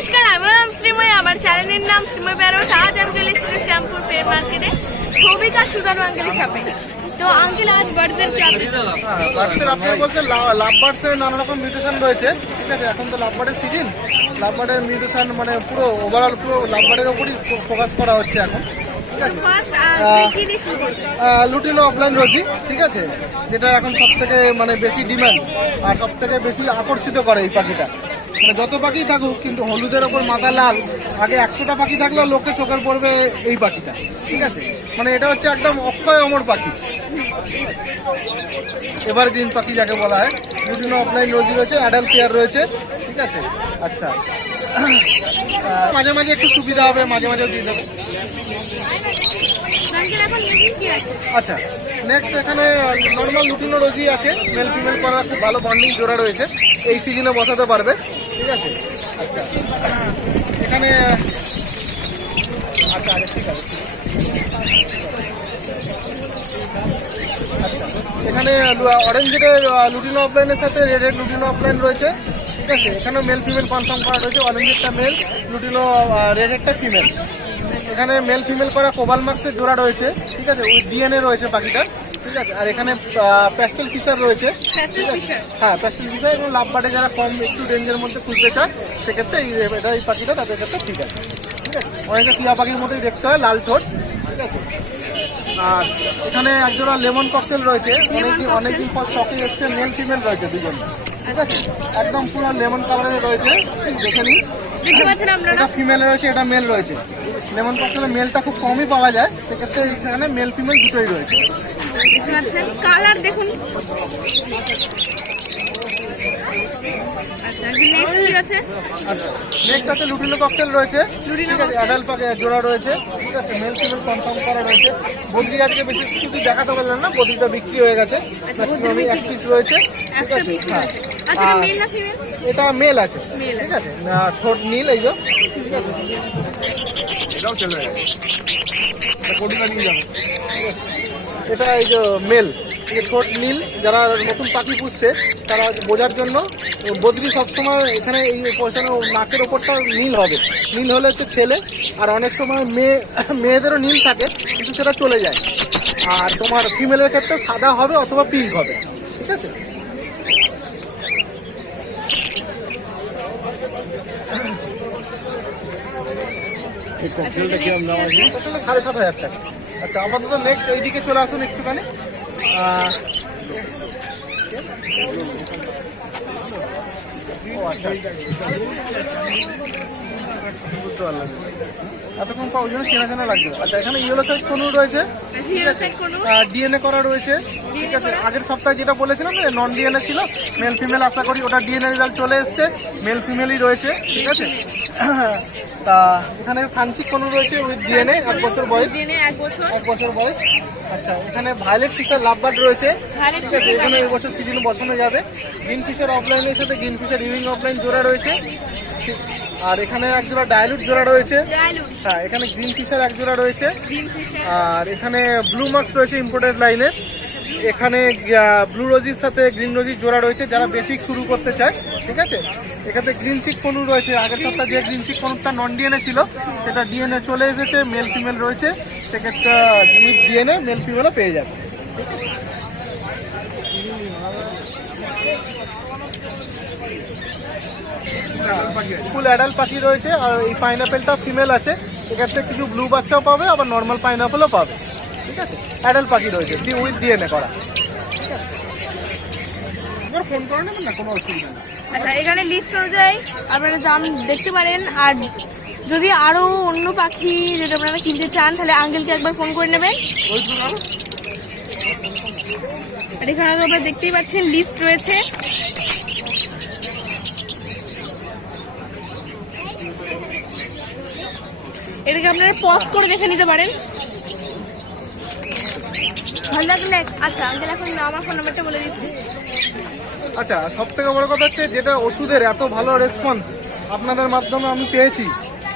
নমস্কার, আমার নাম শ্রীময়, আমার চ্যানেলের নাম শ্রীময় প্যারট। আজ আমি চলে এসেছি শ্যামপুর ফেয়ার মার্কেটে সৌভিকা সুদানু আঙ্কেলের শপে। তো আঙ্কেল আজ বার্ডসের কি আপডেট? বার্ডসের আপনার বলছে লাভ বার্ডসের নানা রকম মিউটেশন রয়েছে, ঠিক আছে। এখন তো লাভ বার্ডের সিজন, লাভ বার্ডের মিউটেশন মানে পুরো ওভারঅল পুরো লাভ বার্ডের ওপরই ফোকাস করা হচ্ছে এখন, ঠিক আছে। লুটিনো অফলাইন রোজি, ঠিক আছে, যেটা এখন সব থেকে মানে বেশি ডিমান্ড আর সব থেকে বেশি আকর্ষিত করে এই পাখিটা। মানে যত পাখি থাকুক কিন্তু হলুদের ওপর মাথা লাল, আগে 100টা পাখি থাকলেও লোকে চোখে পড়বে এই পাখিটা, ঠিক আছে। মানে এটা হচ্ছে একদম অক্ষয় অমর পাখি, এভারগ্রিন পাখি যাকে বলা হয়। লুটিনো অফলাইন রোজি রয়েছে, অ্যাডাল্ট পেয়ার রয়েছে, ঠিক আছে। আচ্ছা, মাঝে মাঝে একটু সুবিধা হবে, মাঝে মাঝেও দিয়ে দেবে। আচ্ছা, নেক্সট এখানে নর্মাল লুটিনো রোজি আছে, মেল ফিমেল করা খুব ভালো বন্ডিং জোড়া রয়েছে, এই সিজনে বসাতে পারবে, ঠিক আছে। আচ্ছা, এখানে আচ্ছা ঠিক আছে। আচ্ছা, এখানে অরেঞ্জের লুটিনো অফলাইনের সাথে রেডের লুটিনো অফলাইন রয়েছে, ঠিক আছে। এখানেও মেল ফিমেল কনফার্ম করা রয়েছে, অরেঞ্জেরটা মেল, লুটিনো রেডেরটা ফিমেল। এখানে মেল ফিমেল করা কোবাল মার্কসের জোড়া রয়েছে, ঠিক আছে, উইথ ডিএনএ রয়েছে পাখিটা, ঠিক আছে। আর এখানে প্যাস্টেল ফিশার রয়েছে, হ্যাঁ প্যাস্টেল ফিশার। এবং লাভ বার্ডে যারা কম একটু রেঞ্জের মধ্যে খুঁজতে চায় সেক্ষেত্রে এই পাখিটা তাদের ক্ষেত্রে ঠিক আছে, ঠিক আছে। অনেকটা টিয়া পাখির মতোই দেখতে হয়, লাল ঠোঁট, ঠিক আছে। আর এখানে একজোড়া লেমন ককটেল রয়েছে, অনেকদিন পর স্টকে এসছে, মেল ফিমেল রয়েছে দুজন, ঠিক আছে। একদম পুরো লেমন কালারের রয়েছে, দেখে নিন। এটা ফিমেল রয়েছে, এটা মেল রয়েছে। লেমন ককটেলের মেলটা খুব কমই পাওয়া যায়, সেক্ষেত্রে এখানে মেল ফিমেল দুটোই রয়েছে। কালার দেখুন। আচ্ছা, নেক্সট আছে লুটিনো ককটেল রয়েছে, ঠিক আছে, অ্যাডাল্ট পাখি জোড়া রয়েছে, ঠিক আছে, মেল ফিমেল কনফার্ম করা রয়েছে। বদ্রি আজকে বেশি কিছু দেখাতে পারলেন না, বদ্রিটা বিক্রি হয়ে গেছে, এক পিস রয়েছে, ঠিক আছে। হ্যাঁ, এটা মেল আছে, ঠিক আছে, ঠোঁট নীল, এই যে, ঠিক আছে, এটাও চলে যাবে, নিয়ে যাবো। এটা এই যে মেল, ঠোঁট নীল। যারা নতুন পাখি পুষছে তারা বোঝার জন্য বদ্রি সবসময় এখানে এই নাকের ওপরটা নীল হবে, নীল হলে হচ্ছে ছেলে। আর অনেক সময় মেয়েদেরও নীল থাকে কিন্তু সেটা চলে যায়। আর তোমার ফিমেলের ক্ষেত্রে সাদা হবে অথবা পিঙ্ক হবে, ঠিক আছে। ৳7,500 টাকা। আচ্ছা, আপাতত নেক্সট এইদিকে চলে আসুন একটুখানি। বুঝতে পারলাম, এতক্ষণ পাওয়া জন্য চেনা চেনা লাগবে। আচ্ছা, এখানে ইয়েলো সাইড কনুর রয়েছে, ঠিক আছে, ডিএনএ করা রয়েছে, ঠিক আছে। আগের সপ্তাহে যেটা বলেছিলাম নন ডিএনএ ছিল, মেল ফিমেল আশা করি ওটা ডিএনএ রেজাল্ট চলে এসছে, মেল ফিমেলই রয়েছে, ঠিক আছে। তা এখানে সানচিক কনু রয়েছে উইথ ডিএনএ, 1 বছর বয়স, 1 বছর বয়স। আচ্ছা, এখানে ভায়োলেট ফিশার লাভ বার্ড রয়েছে, ঠিক আছে, এখানে এই বছর সিজনে বসানো যাবে। গ্রিন ফিশার অফলাইনের সাথে গ্রিন ফিশার ইউইং অফলাইন জোড়া রয়েছে। আর এখানে এক জোড়া ডায়ালুট জোড়া রয়েছে, হ্যাঁ, এখানে গ্রিন ফিশার এক জোড়া রয়েছে। আর এখানে ব্লু মার্কস রয়েছে ইম্পোর্টেড লাইনে। এখানে ব্লু রোজির সাথে গ্রিন রোজির জোড়া রয়েছে যারা বেসিক শুরু করতে চায়, ঠিক আছে। এখানে গ্রিন চিক কনুর রয়েছে, আগের সপ্তাহে যে গ্রিন চিক কনুরটা নন ডিএনএ ছিল সেটা ডিএনএ চলে এসেছে, মেল ফিমেল রয়েছে, সেক্ষেত্রে ডিএনএ মেল ফিমেলও পেয়ে যাবে। ফুল অ্যাডাল্ট পাখি রয়েছে। আর এই পাইনাপেলটা ফিমেল আছে, এক্ষেত্রে কিছু ব্লু বাচ্চাও পাবে, আবার নর্মাল পাইনাপেলও পাবে, ঠিক আছে। অ্যাডাল্ট পাখি রয়েছে উইথ ডিএনএ করা, ঠিক আছে। এবার ফোন করে নেবেন না, কোনো অসুবিধা নেই। আচ্ছা, এখানে লিস্ট অনুযায়ী আপনারা দাম দেখতে পারেন। আর যদি আরো অন্য পাখি যদি আপনারা কিনতে চান তাহলে আঙ্কেলকে একবার ফোন করে নেবেন। আর এখানে আপনারা দেখতেই পাচ্ছেন লিস্ট রয়েছে। এটাকে আপনারা পজ করে দেখে নিতে পারেন, ভালো লাগলে। আচ্ছা আঙ্কেল, এখন আমার ফোন নাম্বারটা বলে দিচ্ছি। আচ্ছা, সব থেকে বড় কথা হচ্ছে যেটা ওষুধের এত ভালো রেসপন্স আপনাদের মাধ্যমে আমি পেয়েছি,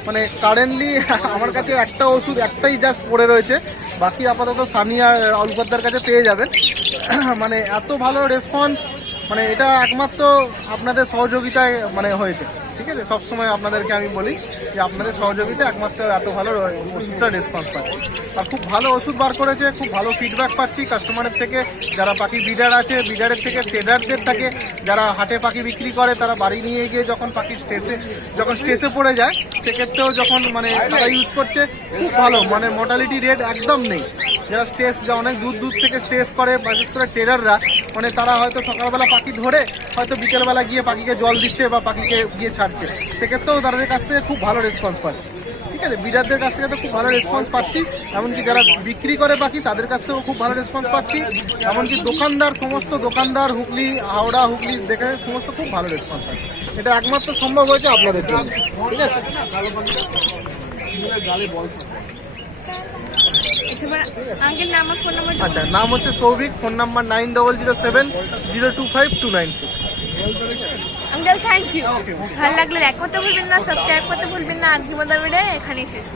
মানে কারেন্টলি আমার কাছে একটা ওষুধ একটাই জাস্ট পড়ে রয়েছে, বাকি আপাতত সানি আর অলকদার কাছে পেয়ে যাবেন। মানে এত ভালো রেসপন্স, মানে এটা একমাত্র আপনাদের সহযোগিতায় মানে হয়েছে। ঠিক আছে, সবসময় আপনাদেরকে আমি বলি যে আপনাদের সহযোগিতা একমাত্র এত ভালো ওষুধটা রেসপন্স পাচ্ছে। আর খুব ভালো ওষুধ বার করেছে, খুব ভালো ফিডব্যাক পাচ্ছি কাস্টমারের থেকে, যারা পাখি বিডার আছে, বিডারের থেকে ট্রেডারদের থাকে, যারা হাটে পাখি বিক্রি করে তারা বাড়ি নিয়ে গিয়ে যখন পাখি স্ট্রেসে পড়ে যায় সেক্ষেত্রেও যখন মানে তারা ইউজ করছে খুব ভালো, মানে মর্টালিটি রেট একদম নেই। যারা অনেক দূর থেকে স্ট্রেস করে, বিশেষ করে ট্রেডাররা, মানে তারা হয়তো সকালবেলা পাখি ধরে হয়তো বিকেলবেলা গিয়ে পাখিকে জল দিচ্ছে বা পাখিকে গিয়ে ছাড়ছে, সেক্ষেত্রেও তাদের কাছ থেকে খুব ভালো রেসপন্স পাচ্ছে। ঠিক আছে, বিডারদের কাছ থেকে তো খুব ভালো রেসপন্স পাচ্ছি, এমনকি যারা বিক্রি করে পাখি তাদের কাছ থেকেও খুব ভালো রেসপন্স পাচ্ছি, এমনকি সমস্ত দোকানদার হুগলি, হাওড়া হুগলি দেখে সমস্ত খুব ভালো রেসপন্স পাচ্ছে। এটা একমাত্র সম্ভব হয়েছে আপনাদের জন্য। ঠিক আছে, আঙ্কেল নাম আর ফোন নাম্বার। আচ্ছা, নাম হচ্ছে Souvik, phone number 9007025296। Uncle thank you. ভালো লাগলে লাইক করতে ভুলবেন না, সাবস্ক্রাইব করতে ভুলবেন না। আজকের মতো ভিডিও এখানেই শেষ।